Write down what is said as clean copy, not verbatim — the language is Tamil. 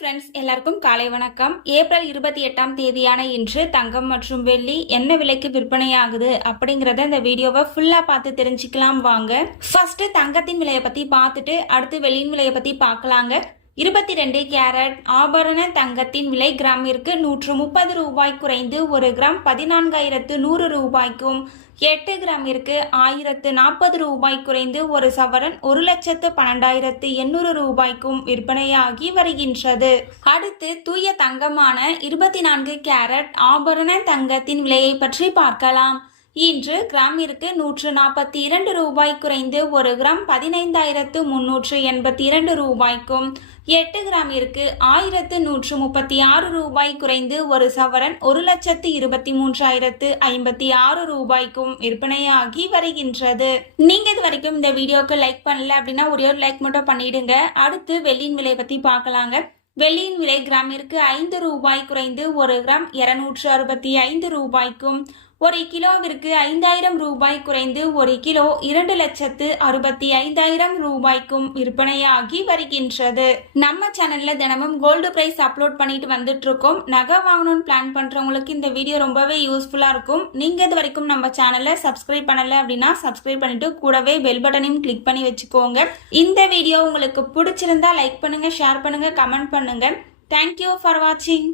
ஃப்ரெண்ட்ஸ், எல்லாருக்கும் காலை வணக்கம். ஏப்ரல் 28ஆம் தேதியான இன்று தங்கம் மற்றும் வெள்ளி என்ன விலைக்கு விற்பனையாகுது அப்படிங்கறத இந்த வீடியோவை ஃபுல்லா பார்த்து தெரிஞ்சுக்கலாம் வாங்க. ஃபர்ஸ்ட் தங்கத்தின் விலையை பத்தி பார்த்துட்டு அடுத்து வெள்ளியின் விலையை பத்தி பார்க்கலாங்க. 22 கேரட் ஆபரண தங்கத்தின் விலை கிராமிற்கு 130 ரூபாய் குறைந்து 1 கிராம் 14,100 ரூபாய்க்கும், 8 கிராமிற்கு 1,040 ரூபாய் குறைந்து 1 சவரன் 1,12,800 ரூபாய்க்கும் விற்பனையாகி வருகின்றது. அடுத்து தூய தங்கமான 24 கேரட் ஆபரண தங்கத்தின் விலையை பற்றி பார்க்கலாம். இன்று கிராமிற்கு 142 ரூபாய் குறைந்து 1 கிராம் 15,382 ரூபாய்க்கும், 8 கிராமிற்கு 1,136 ரூபாய் குறைந்து 1 சவரன் 1,23,056 ரூபாய்க்கும் விற்பனையாகி வருகின்றது. நீங்க இது வரைக்கும் இந்த வீடியோக்கு லைக் பண்ணல அப்படின்னா ஒரே ஒரு லைக் மட்டும் பண்ணிடுங்க. அடுத்து வெள்ளியின் விலை பத்தி பார்க்கலாங்க. வெள்ளியின் விலை கிராமிற்கு 5 ரூபாய் குறைந்து 1 கிராம் 265 ரூபாய்க்கும், 1 கிலோவிற்கு 5,000 ரூபாய் குறைந்து 1 கிலோ 2,65,000 ரூபாய்க்கும் விற்பனையாகி வருகின்றது. நம்ம சேனல்ல தினமும் கோல்டு பிரைஸ் அப்லோட் பண்ணிட்டு வந்துட்டு இருக்கோம். நகை வாங்கணும்னு பிளான் பண்றவங்களுக்கு இந்த வீடியோ ரொம்பவே யூஸ்ஃபுல்லா இருக்கும். நீங்க இது வரைக்கும் நம்ம சேனலை சப்ஸ்கிரைப் பண்ணல அப்படின்னா சப்ஸ்கிரைப் பண்ணிட்டு கூடவே பெல் பட்டனையும் கிளிக் பண்ணி வச்சுக்கோங்க. இந்த வீடியோ உங்களுக்கு பிடிச்சிருந்தா லைக் பண்ணுங்க, ஷேர் பண்ணுங்க, கமெண்ட் பண்ணுங்க. தேங்க்யூ ஃபார் வாட்சிங்.